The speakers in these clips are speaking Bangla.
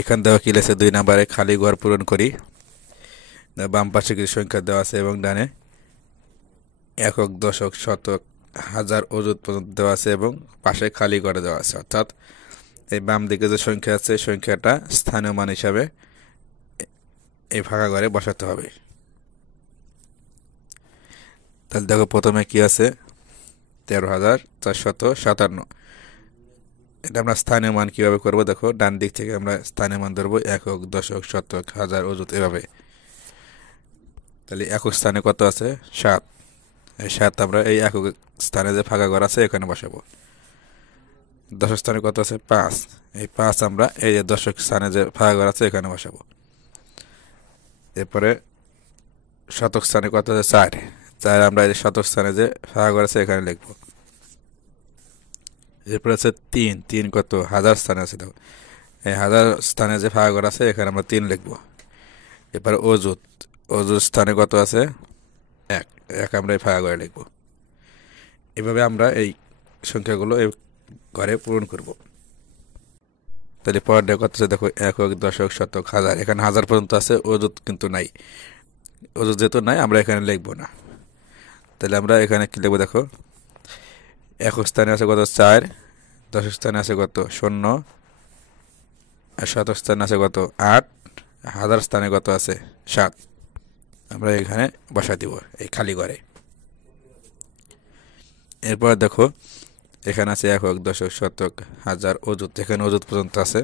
এখান দেওয়া কি লেছে 2 নম্বরে খালি ঘর পূরণ করি। বাম পাশে কিছু সংখ্যা দেওয়া আছে এবং ডানে একক, দশক, শতক, হাজার, অযুত পর্যন্ত দেওয়া আছে এবং পাশে খালি ঘরে দেওয়া আছে। অর্থাৎ এই বাম দিকে যে সংখ্যা আছে সংখ্যাটা স্থানীয় মান হিসাবে এই ফাঁকা ঘরে বসাতে হবে। তাহলে দেখো প্রথমে কি আছে 13,457। এটা আমরা স্থানীয় মান কিভাবে করব, দেখো ডান দিক থেকে আমরা স্থানীয় মান ধরবো একক, দশক, শতক, হাজার, অযুত এভাবে। তাহলে একক স্থানে কত আছে 7। এই 7 আমরা এই একক স্থানে যে ফাঁকা ঘর আছে এখানে বসাবো। দশক স্থানে কত আছে 5। এই 5 আমরা এই যে দশক স্থানে যে ফাঁকা ঘর আছে এখানে বসাবো। এরপরে শতক স্থানে কত আছে 4। 4 আমরা এই শতক স্থানে যে ফাঁকা ঘর আছে এখানে লিখবো। এরপরে আছে 3। 3 কত হাজার স্থানে আছে, দেখো এই হাজার স্থানে যে ফাঁকা ঘর আছে এখানে আমরা 3 লিখবো। এরপরে অযুত। অযুত স্থানে কত আছে 1। 1 আমরা এই ফাঁকা ঘরে লিখবো। এভাবে আমরা এই সংখ্যাগুলো এই ঘরে পূরণ করব। তাহলে পরেরটা কত আছে দেখো একক, দশক, শতক, হাজার। এখানে হাজার পর্যন্ত আছে, অযুত কিন্তু নাই। অযুত যেহেতু নাই আমরা এখানে লিখবো না। তাহলে আমরা এখানে কি লিখবো দেখো একক স্থানে আছে কত 4, দশক স্থানে আছে কত 0, আর শতক স্থানে আছে কত 8, হাজার স্থানে কত আছে 7। আমরা এখানে বসা দিব এই খালি ঘরে। এরপর দেখো এখানে আছে একক, দশক, শতক, হাজার, অযুত। এখানে অযুত পর্যন্ত আছে।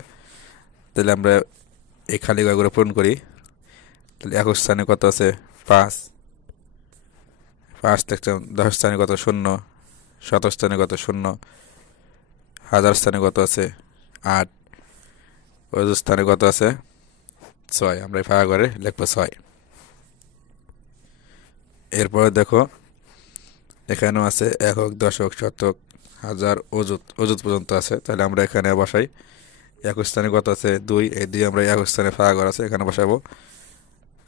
তাহলে আমরা এই খালি ঘরগুলো পূরণ করি। তাহলে একক স্থানে কত আছে 5। 5 দেখলাম। দশক স্থানে কত 0, শতক স্থানে কত 0, হাজার স্থানে কত আছে 8, অযুত স্থানে কত আছে 6। আমরা এই ফাঁকা ঘরে লিখবো 6। এরপরে দেখো এখানেও আছে একক, দশক, শতক, হাজার, অযুত। অযুত পর্যন্ত আছে। তাহলে আমরা এখানে বসাই। একক স্থানে কত আছে 2। এই 2 আমরা একক স্থানে ফাঁকা ঘর আছে এখানে বসাবো।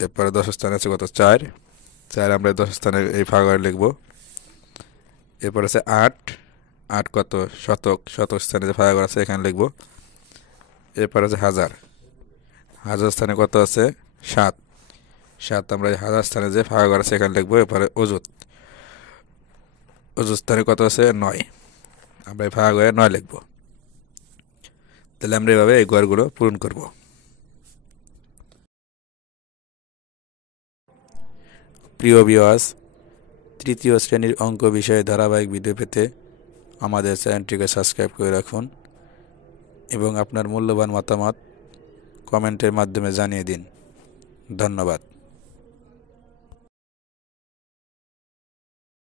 এরপরে দশক স্থানে আছে কত 4। 4 আমরা দশক স্থানে এই ফাঁকা ঘরে লিখবো। এরপর আছে 8। 8 কত শতক। শতক স্থানে যে ফাঁকা ঘর আছে এখানে লিখবো। এরপর আছে হাজার। হাজার স্থানে কত আছে 7। 7 আমরা হাজার স্থানে যে ফাঁকা ঘর আছে এখানে লিখবো। এরপরে অযুত। অযুত স্থানে কত আছে 9। আমরা এই ফাঁকা ঘরে 9 লিখবো। তাহলে আমরা এভাবে এই ঘরগুলো পূরণ করব। প্রিয় ভিউয়ার্স, তৃতীয় শ্রেণীর অঙ্ক বিষয়ে ধারাবাহিক ভিডিও পেতে আমাদের চ্যানেলটিকে সাবস্ক্রাইব করে রাখুন এবং আপনার মূল্যবান মতামত কমেন্টের মাধ্যমে জানিয়ে দিন। ধন্যবাদ।